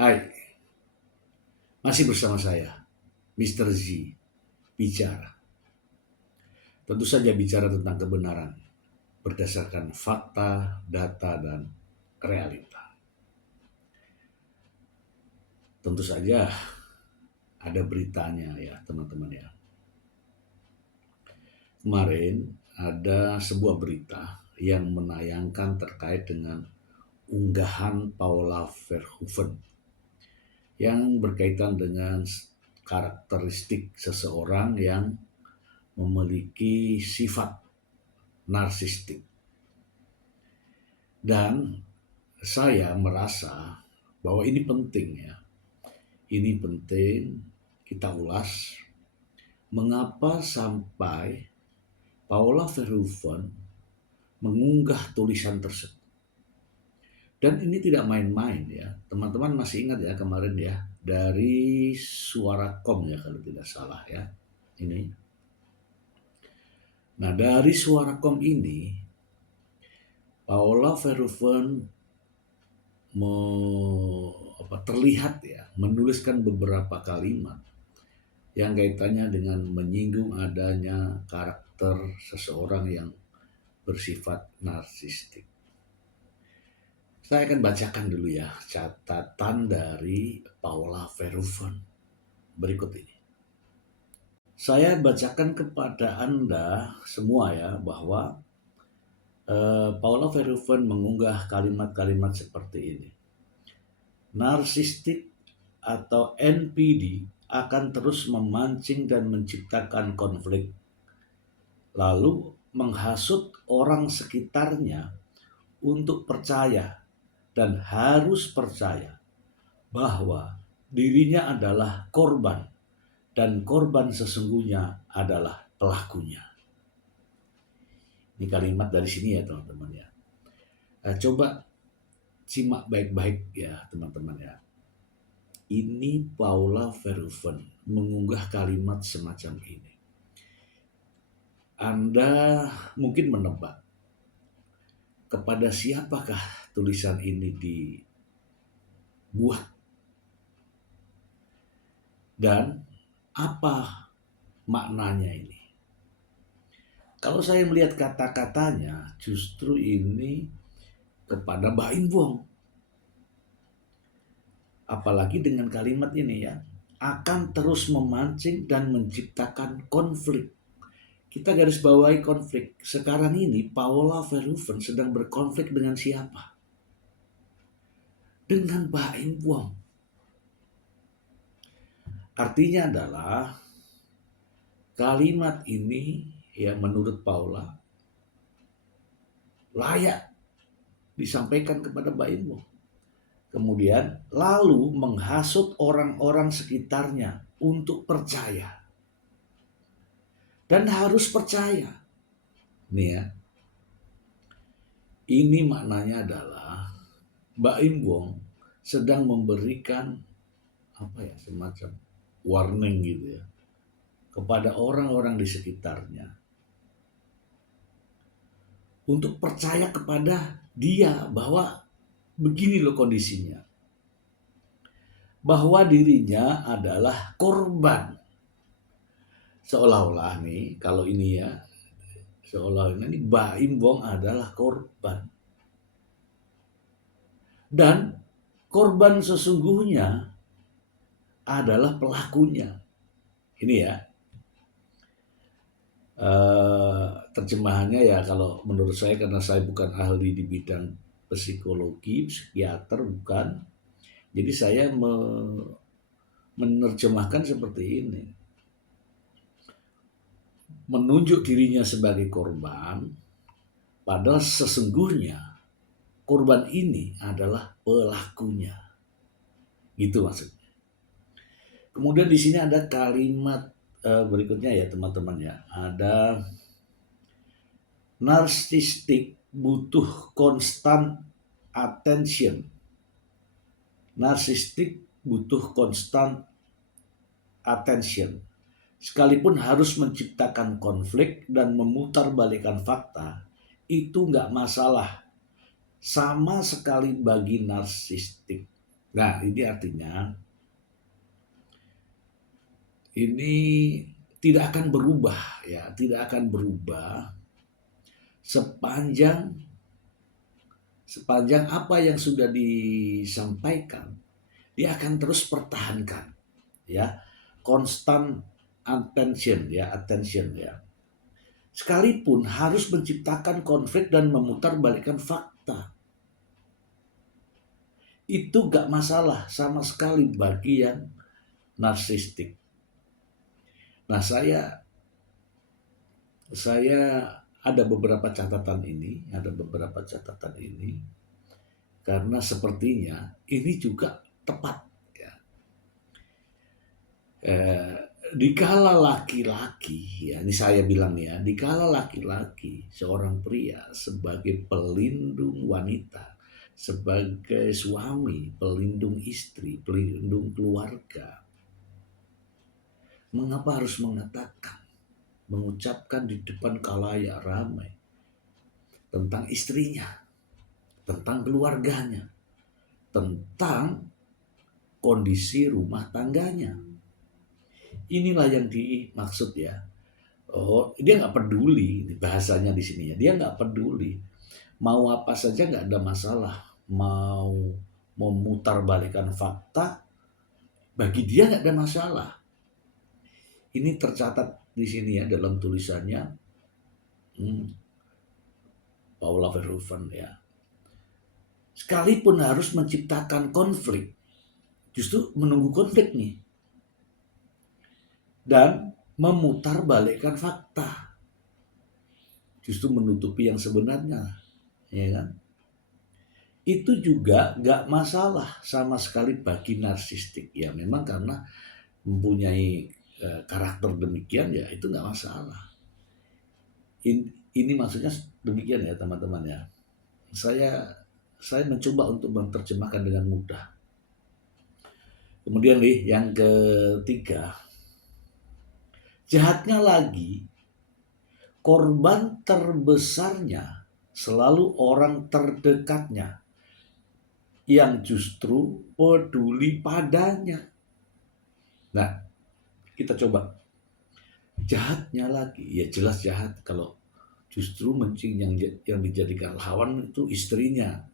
Hai, masih bersama saya, Mr. Z, bicara. Tentu saja bicara tentang kebenaran, berdasarkan fakta, data, dan realita. Tentu saja ada beritanya ya teman-teman ya. Kemarin ada sebuah berita yang menayangkan terkait dengan unggahan Paula Verhoeven yang berkaitan dengan karakteristik seseorang yang memiliki sifat narsistik. Dan saya merasa bahwa ini penting ya. Ini penting kita ulas mengapa sampai Paula Verhoeven mengunggah tulisan tersebut. Dan ini tidak main-main ya. Teman-teman masih ingat ya kemarin ya, dari Suara.com ya kalau tidak salah ya. Ini. Nah, dari Suara.com ini Paula Verhoeven terlihat ya menuliskan beberapa kalimat yang kaitannya dengan menyinggung adanya karakter seseorang yang bersifat narsistik. Saya akan bacakan dulu ya catatan dari Paula Verhoeven berikut ini. Saya bacakan kepada Anda semua ya bahwa Paula Verhoeven mengunggah kalimat-kalimat seperti ini. Narsistik atau NPD akan terus memancing dan menciptakan konflik, lalu menghasut orang sekitarnya untuk percaya dan harus percaya bahwa dirinya adalah korban dan korban sesungguhnya adalah pelakunya. Ini kalimat dari sini ya teman-teman ya. Coba simak baik-baik ya teman-teman ya. Ini Paula Verhoeven mengunggah kalimat semacam ini. Anda mungkin menebak kepada siapakah tulisan ini dibuat dan apa maknanya ini. Kalau saya melihat kata-katanya, justru ini kepada Baim Wong. Apalagi dengan kalimat ini ya, akan terus memancing dan menciptakan konflik. Kita garis bawahi konflik. Sekarang ini Paula Verhoeven sedang berkonflik dengan siapa? Dengan Baim Wong. Artinya adalah kalimat ini ya menurut Paula layak disampaikan kepada Baim Wong. Kemudian lalu menghasut orang-orang sekitarnya untuk percaya. Dan harus percaya. Nih ya. Ini maknanya adalah Baim Wong sedang memberikan semacam warning gitu ya kepada orang-orang di sekitarnya untuk percaya kepada dia bahwa begini loh kondisinya. Bahwa dirinya adalah korban. Seolah-olah nih, kalau ini ya, seolah-olah ini Baim Wong adalah korban. Dan korban sesungguhnya adalah pelakunya. Ini ya. Terjemahannya ya kalau menurut saya, karena saya bukan ahli di bidang psikologi, psikiater bukan. Jadi saya menerjemahkan seperti ini. Menunjuk dirinya sebagai korban, padahal sesungguhnya korban ini adalah pelakunya. Gitu maksudnya. Kemudian di sini ada kalimat berikutnya ya teman-teman ya. Ada narsistik butuh constant attention. Narsistik butuh constant attention. Sekalipun harus menciptakan konflik dan memutarbalikkan fakta, itu nggak masalah sama sekali bagi narsistik. Nah, ini artinya ini tidak akan berubah ya, tidak akan berubah sepanjang sepanjang apa yang sudah disampaikan, dia akan terus pertahankan ya, constant attention ya. Sekalipun harus menciptakan konflik dan memutarbalikkan fakta, itu gak masalah sama sekali bagi yang narsistik. Nah, saya ada beberapa catatan ini karena sepertinya ini juga tepat ya. Eh, Dikala laki-laki, ya ini saya bilang ya, dikala laki-laki seorang pria sebagai pelindung wanita, sebagai suami, pelindung istri, pelindung keluarga, mengapa harus mengucapkan di depan khalayak ramai tentang istrinya, tentang keluarganya, tentang kondisi rumah tangganya? Inilah yang dimaksud ya. Oh, dia nggak peduli bahasanya di sini ya. Dia nggak peduli. Mau apa saja nggak ada masalah. Mau memutarbalikkan fakta, bagi dia nggak ada masalah. Ini tercatat di sini ya dalam tulisannya Paula Verhoeven ya. Sekalipun harus menciptakan konflik, justru menunggu konflik nih. Dan memutarbalikkan fakta, justru menutupi yang sebenarnya, ya kan? Itu juga gak masalah sama sekali bagi narsistik ya, memang karena mempunyai karakter demikian ya, itu gak masalah. Ini maksudnya demikian ya teman-teman ya. Saya mencoba untuk menerjemahkan dengan mudah. Kemudian nih yang ketiga, jahatnya lagi, korban terbesarnya selalu orang terdekatnya yang justru peduli padanya. Nah, kita coba. Jahatnya lagi, ya jelas jahat kalau justru yang dijadikan lawan itu istrinya.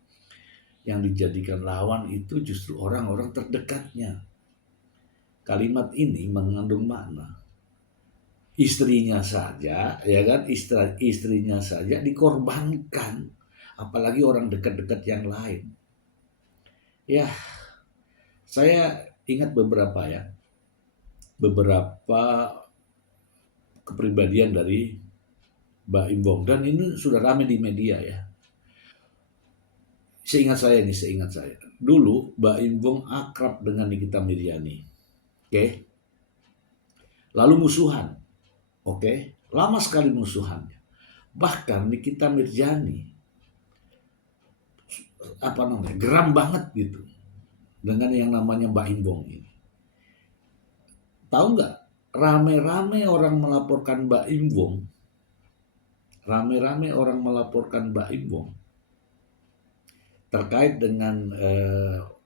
Yang dijadikan lawan itu justru orang-orang terdekatnya. Kalimat ini mengandung makna. Istrinya saja, ya kan, istrinya saja dikorbankan, apalagi orang dekat-dekat yang lain. Ya, saya ingat beberapa kepribadian dari Mbak Imbong, dan ini sudah ramai di media ya. Seingat saya, dulu Mbak Imbong akrab dengan Nikita Mirzani, oke? Lalu musuhan, oke? Lama sekali musuhannya. Bahkan Nikita Mirzani geram banget gitu dengan yang namanya Mbak Imbong ini. Tahu nggak? Rame-rame orang melaporkan Mbak Imbong. Rame-rame orang melaporkan Mbak Imbong terkait dengan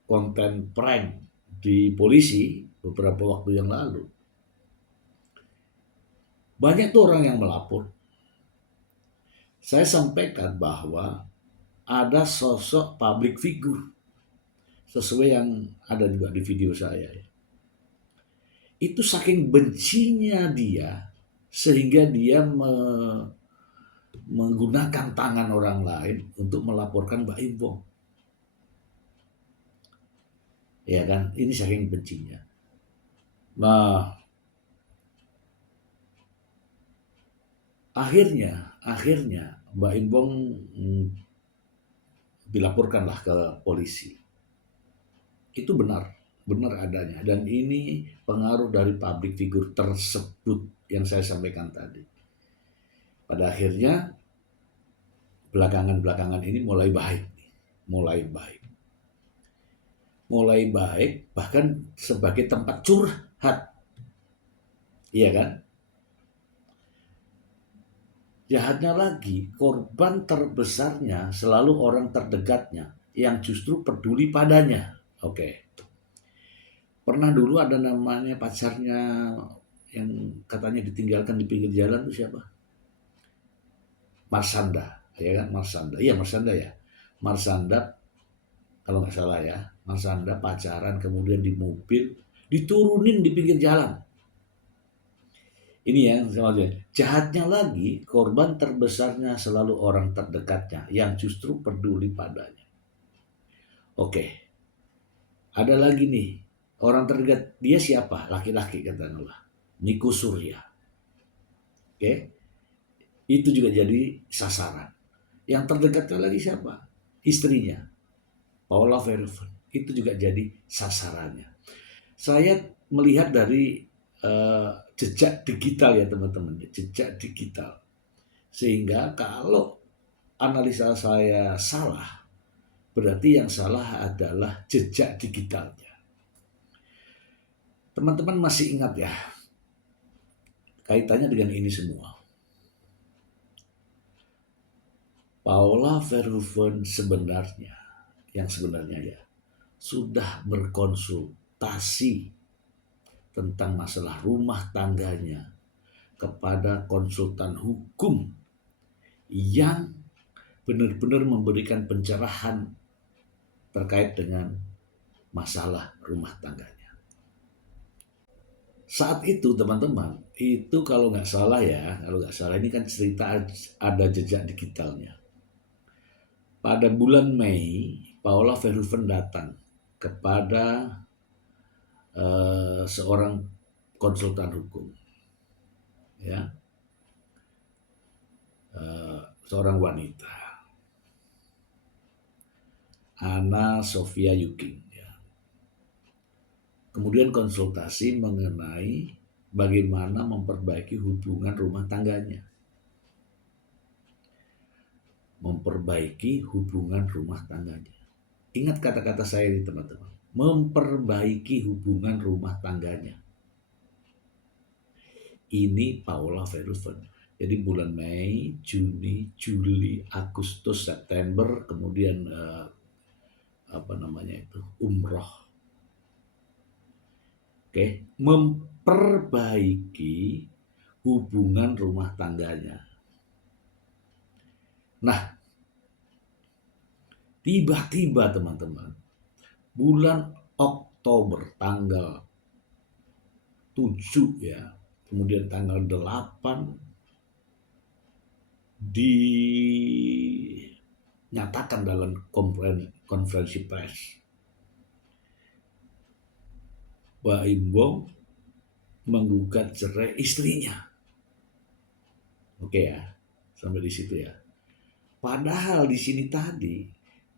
konten prank di polisi beberapa waktu yang lalu. Banyak tuh orang yang melapor. Saya sampaikan bahwa ada sosok public figure sesuai yang ada juga di video saya. Itu saking bencinya dia sehingga dia menggunakan tangan orang lain untuk melaporkan Mbak Imbong. Ya kan, ini saking bencinya. Nah, akhirnya Mbak Imbong dilaporkanlah ke polisi. Itu benar adanya, dan ini pengaruh dari public figure tersebut yang saya sampaikan tadi. Pada akhirnya belakangan ini mulai baik, bahkan sebagai tempat curhat, iya kan? Jahatnya lagi, korban terbesarnya selalu orang terdekatnya yang justru peduli padanya. Oke. Pernah dulu ada namanya pacarnya yang katanya ditinggalkan di pinggir jalan itu siapa? Marsanda, ya kan? Marsanda. Iya, Marsanda ya. Marsanda kalau nggak salah ya. Marsanda pacaran kemudian di mobil diturunin di pinggir jalan. Ini yang maksudnya. Jahatnya lagi, korban terbesarnya selalu orang terdekatnya yang justru peduli padanya. Oke, ada lagi nih. Orang terdekat dia siapa? Laki-laki katakanlah. Niko Surya. Oke, itu juga jadi sasaran. Yang terdekatnya lagi siapa? Istrinya, Paula Verhoeven. Itu juga jadi sasarannya. Saya melihat dari jejak digital ya teman-teman, jejak digital. Sehingga kalau analisa saya salah, berarti yang salah adalah jejak digitalnya. Teman-teman masih ingat ya, kaitannya dengan ini semua. Paula Verhoeven yang sebenarnya ya, sudah berkonsultasi tentang masalah rumah tangganya kepada konsultan hukum yang benar-benar memberikan pencerahan terkait dengan masalah rumah tangganya. Saat itu teman-teman, itu kalau nggak salah ini kan cerita ada jejak digitalnya. Pada bulan Mei, Paula Verhoeven datang kepada seorang konsultan hukum, ya, seorang wanita, Anna Sophia Yuking. Ya. Kemudian konsultasi mengenai bagaimana memperbaiki hubungan rumah tangganya. Memperbaiki hubungan rumah tangganya. Ingat kata-kata saya ini teman-teman. Memperbaiki hubungan rumah tangganya. Ini Paula Verhoeven. Jadi bulan Mei, Juni, Juli, Agustus, September, kemudian umroh. Oke, memperbaiki hubungan rumah tangganya. Nah, tiba-tiba teman-teman, bulan Oktober tanggal 7 ya, kemudian tanggal 8 dinyatakan dalam konferensi pers Mbak Imbong menggugat cerai istrinya. Oke ya, sampai di situ ya. Padahal di sini tadi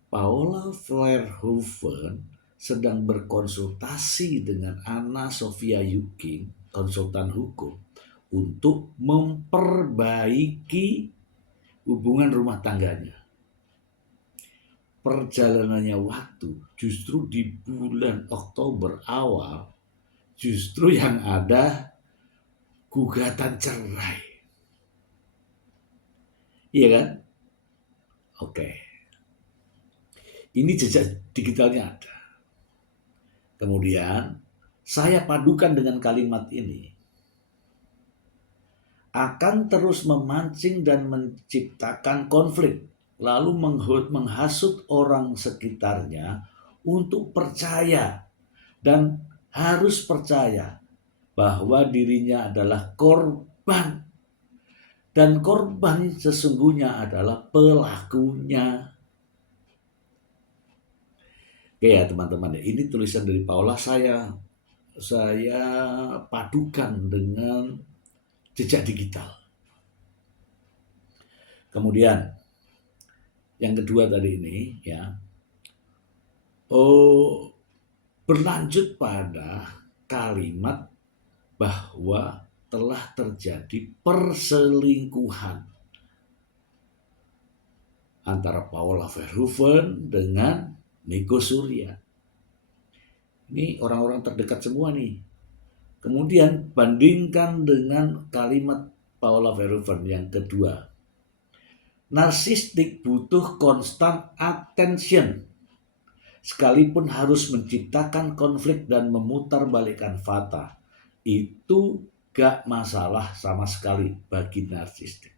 Paula Verhoeven sedang berkonsultasi dengan Anna Sophia Yuking, konsultan hukum, untuk memperbaiki hubungan rumah tangganya. Perjalanannya waktu justru di bulan Oktober awal justru yang ada gugatan cerai. Iya kan? Oke. Ini jejak digitalnya ada. Kemudian saya padukan dengan kalimat ini. Akan terus memancing dan menciptakan konflik, lalu menghasut orang sekitarnya untuk percaya dan harus percaya bahwa dirinya adalah korban dan korban sesungguhnya adalah pelakunya. Oke ya teman-teman, ini tulisan dari Paula, saya padukan dengan jejak digital. Kemudian yang kedua tadi ini ya, berlanjut pada kalimat bahwa telah terjadi perselingkuhan antara Paula Verhoeven dengan Niko Surya. Ini orang-orang terdekat semua nih. Kemudian bandingkan dengan kalimat Paula Verhoeven yang kedua. Narsistik butuh constant attention sekalipun harus menciptakan konflik dan memutarbalikkan fakta, itu gak masalah sama sekali bagi narsistik.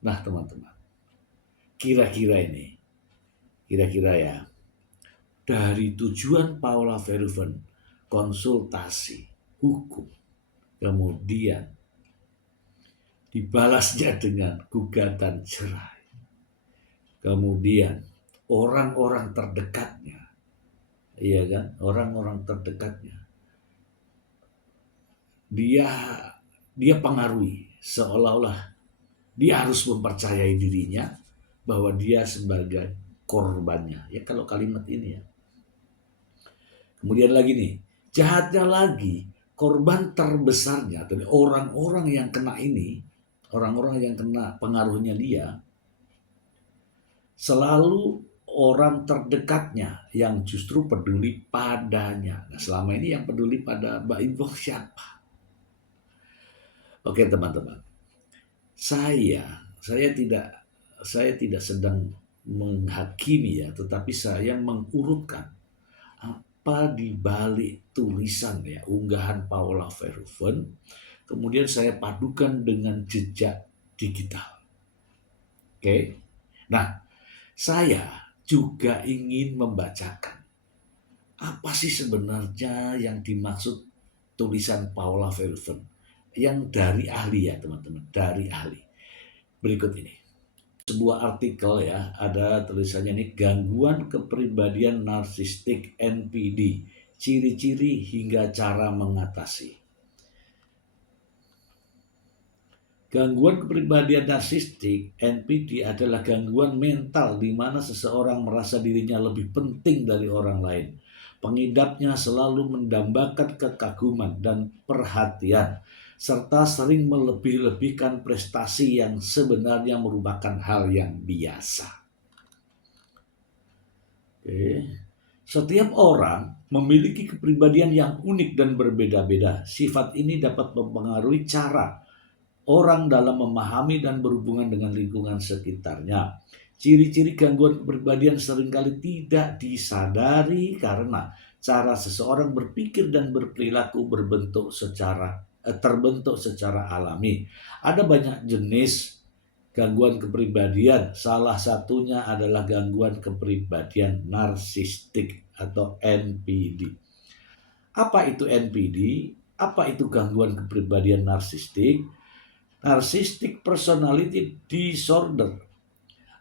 Nah teman-teman, kira-kira ya, dari tujuan Paula Verhoeven, konsultasi hukum, kemudian dibalasnya dengan gugatan cerai, kemudian orang-orang terdekatnya, iya kan, orang-orang terdekatnya dia pengaruhi, seolah-olah dia harus mempercayai dirinya bahwa dia sebagai korbannya. Ya kalau kalimat ini ya. Kemudian lagi nih, jahatnya lagi, korban terbesarnya, orang-orang yang kena ini, orang-orang yang kena pengaruhnya dia, selalu orang terdekatnya yang justru peduli padanya. Nah selama ini yang peduli pada Mbak Info siapa? Oke teman-teman, saya tidak sedang menghakimi ya, tetapi saya mengurutkan apa di balik tulisan ya, unggahan Paula Verhoeven, kemudian saya padukan dengan jejak digital. Oke. Nah, saya juga ingin membacakan apa sih sebenarnya yang dimaksud tulisan Paula Verhoeven yang dari ahli ya teman-teman, dari ahli. Berikut ini. Sebuah artikel ya, ada tulisannya ini, gangguan kepribadian narsistik NPD, ciri-ciri hingga cara mengatasi. Gangguan kepribadian narsistik NPD adalah gangguan mental di mana seseorang merasa dirinya lebih penting dari orang lain. Pengidapnya selalu mendambakan kekaguman dan perhatian, serta sering melebih-lebihkan prestasi yang sebenarnya merupakan hal yang biasa. Oke. Setiap orang memiliki kepribadian yang unik dan berbeda-beda. Sifat ini dapat mempengaruhi cara orang dalam memahami dan berhubungan dengan lingkungan sekitarnya. Ciri-ciri gangguan kepribadian seringkali tidak disadari karena cara seseorang berpikir dan berperilaku terbentuk secara alami. Ada banyak jenis gangguan kepribadian, salah satunya adalah gangguan kepribadian narsistik atau NPD. Apa itu NPD? Apa itu gangguan kepribadian narsistik? Narcissistic Personality Disorder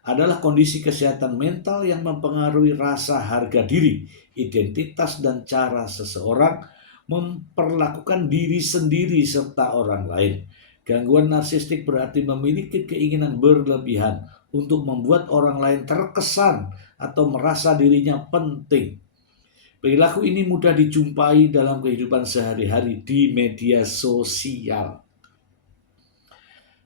adalah kondisi kesehatan mental yang mempengaruhi rasa harga diri, identitas, dan cara seseorang memperlakukan diri sendiri serta orang lain. Gangguan narsistik berarti memiliki keinginan berlebihan untuk membuat orang lain terkesan atau merasa dirinya penting. Perilaku ini mudah dijumpai dalam kehidupan sehari-hari di media sosial.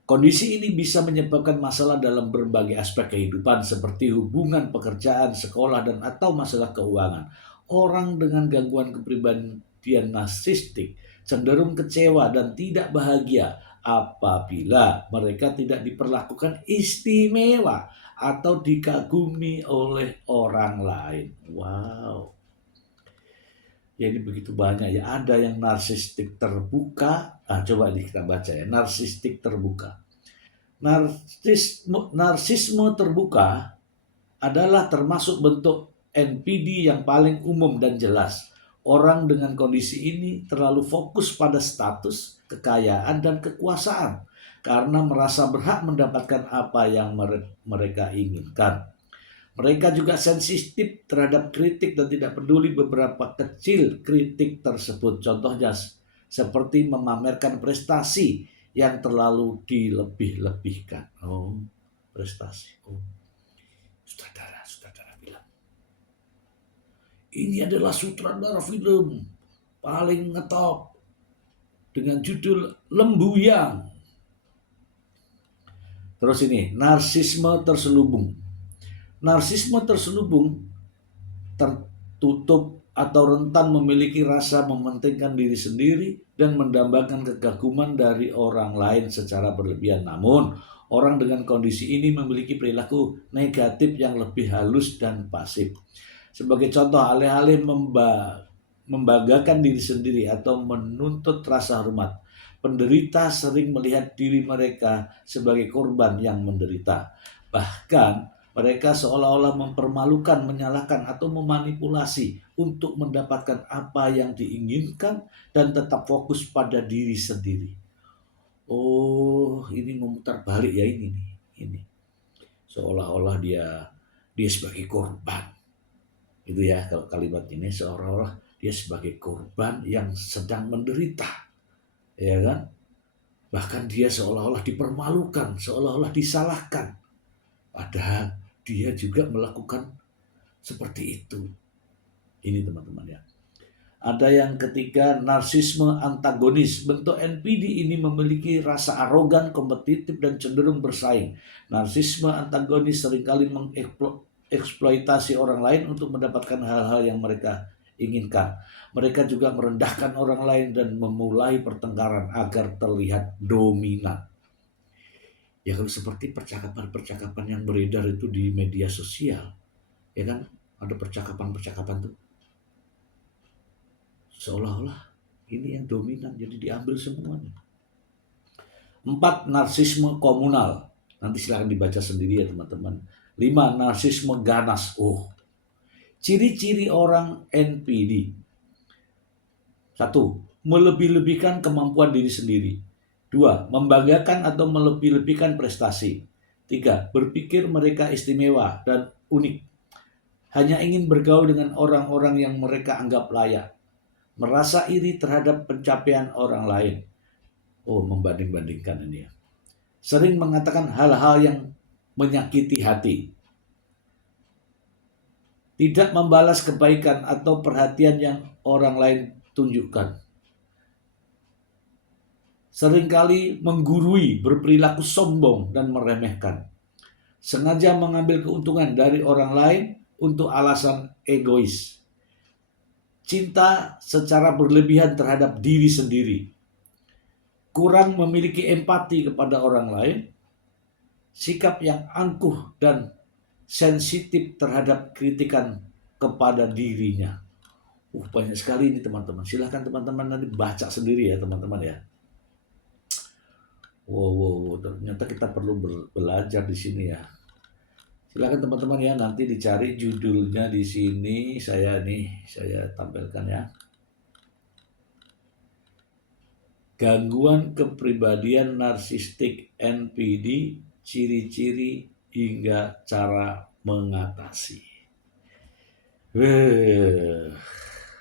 Kondisi ini bisa menyebabkan masalah dalam berbagai aspek kehidupan seperti hubungan, pekerjaan, sekolah, dan atau masalah keuangan. Orang dengan gangguan kepribadian narsistik cenderung kecewa dan tidak bahagia apabila mereka tidak diperlakukan istimewa atau dikagumi oleh orang lain. Wow. Jadi begitu banyak ya, ada yang narsistik terbuka. Coba kita baca ya, narsistik terbuka. Narsisme terbuka adalah termasuk bentuk NPD yang paling umum dan jelas. Orang dengan kondisi ini terlalu fokus pada status, kekayaan, dan kekuasaan karena merasa berhak mendapatkan apa yang mereka inginkan. Mereka juga sensitif terhadap kritik dan tidak peduli beberapa kecil kritik tersebut. Contohnya seperti memamerkan prestasi yang terlalu dilebih-lebihkan. Oh, prestasi. Oh, sutradara bilang, ini adalah sutradara film paling ngetop dengan judul Lembuyang. Terus ini, narsisme terselubung. Narsisme terselubung tertutup atau rentan memiliki rasa mementingkan diri sendiri dan mendambakan kekaguman dari orang lain secara berlebihan. Namun, orang dengan kondisi ini memiliki perilaku negatif yang lebih halus dan pasif. Sebagai contoh, alih-alih membanggakan diri sendiri atau menuntut rasa hormat, penderita sering melihat diri mereka sebagai korban yang menderita. Bahkan mereka seolah-olah mempermalukan, menyalahkan, atau memanipulasi untuk mendapatkan apa yang diinginkan dan tetap fokus pada diri sendiri. Oh, ini memutar balik ya ini nih. Ini seolah-olah dia sebagai korban. Itu ya kalau kalimat ini, seolah-olah dia sebagai korban yang sedang menderita. Ya kan? Bahkan dia seolah-olah dipermalukan, seolah-olah disalahkan. Padahal dia juga melakukan seperti itu. Ini teman-teman ya. Ada yang ketiga, narsisme antagonis. Bentuk NPD ini memiliki rasa arogan, kompetitif, dan cenderung bersaing. Narsisme antagonis seringkali mengeksploitasi orang lain untuk mendapatkan hal-hal yang mereka inginkan. Mereka juga merendahkan orang lain dan memulai pertengkaran agar terlihat dominan. Ya kalau seperti percakapan-percakapan yang beredar itu di media sosial, ya kan, ada percakapan-percakapan tuh seolah-olah ini yang dominan, jadi diambil semuanya. 4. Narsisme komunal. Nanti silakan dibaca sendiri ya teman-teman. 5. Narsisme ganas. Ciri-ciri orang NPD. 1. Melebih-lebihkan kemampuan diri sendiri. 2. Membanggakan atau melebih-lebihkan prestasi. 3. Berpikir mereka istimewa dan unik. Hanya ingin bergaul dengan orang-orang yang mereka anggap layak. Merasa iri terhadap pencapaian orang lain. Membanding-bandingkan ini ya. Sering mengatakan hal-hal yang menyakiti hati. Tidak membalas kebaikan atau perhatian yang orang lain tunjukkan. Seringkali menggurui, berperilaku sombong dan meremehkan. Sengaja mengambil keuntungan dari orang lain untuk alasan egois. Cinta secara berlebihan terhadap diri sendiri. Kurang memiliki empati kepada orang lain. Sikap yang angkuh dan sensitif terhadap kritikan kepada dirinya. Banyak sekali ini teman-teman. Silahkan teman-teman nanti baca sendiri ya teman-teman ya. Ternyata kita perlu belajar di sini ya. Silakan teman-teman ya, nanti dicari judulnya di sini, saya tampilkan ya. Gangguan kepribadian narsistik NPD, ciri-ciri hingga cara mengatasi.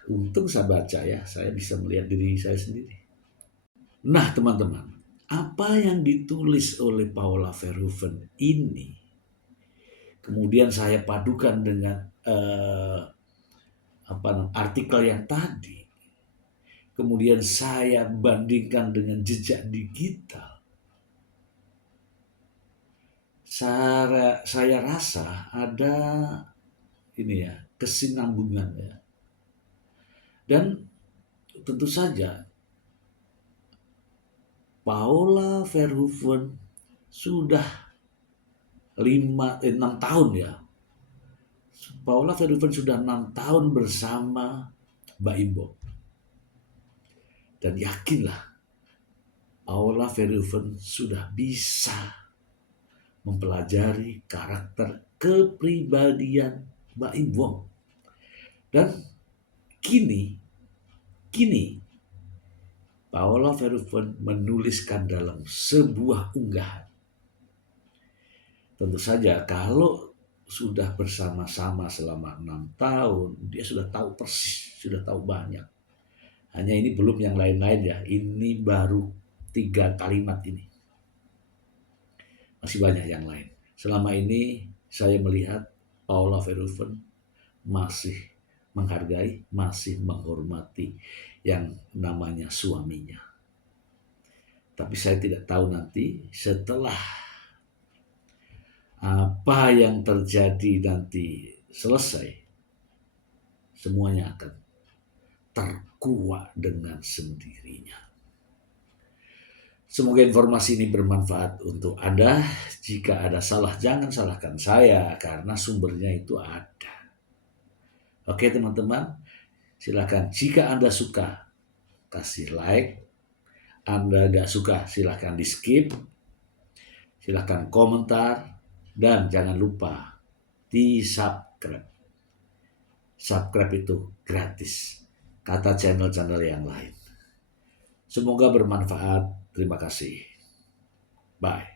Untung saya baca ya, saya bisa melihat diri saya sendiri. Nah teman-teman, apa yang ditulis oleh Paula Verhoeven ini kemudian saya padukan dengan artikel yang tadi, kemudian saya bandingkan dengan jejak digital. Saya rasa ada ini ya, kesinambungan ya. Dan tentu saja Paula Verhoeven sudah 6 tahun ya. Paula Verhoeven sudah 6 tahun bersama Mbak Imbo. Dan yakinlah Paula Verhoeven sudah bisa mempelajari karakter kepribadian Mbak Imbo. Dan kini Paula Verhoeven menuliskan dalam sebuah unggahan. Tentu saja kalau sudah bersama-sama selama 6 tahun, dia sudah tahu persis, sudah tahu banyak. Hanya ini belum yang lain-lain ya, ini baru 3 kalimat ini. Masih banyak yang lain. Selama ini saya melihat Paula Verhoeven masih menghargai, masih menghormati yang namanya suaminya. Tapi saya tidak tahu nanti setelah apa yang terjadi nanti selesai, semuanya akan terkuak dengan sendirinya. Semoga informasi ini bermanfaat untuk Anda. Jika ada salah, jangan salahkan saya karena sumbernya itu ada. Oke teman-teman, silakan jika Anda suka kasih like, Anda gak suka silakan di skip, silakan komentar, dan jangan lupa di subscribe. Subscribe itu gratis, kata channel-channel yang lain. Semoga bermanfaat. Terima kasih. Bye.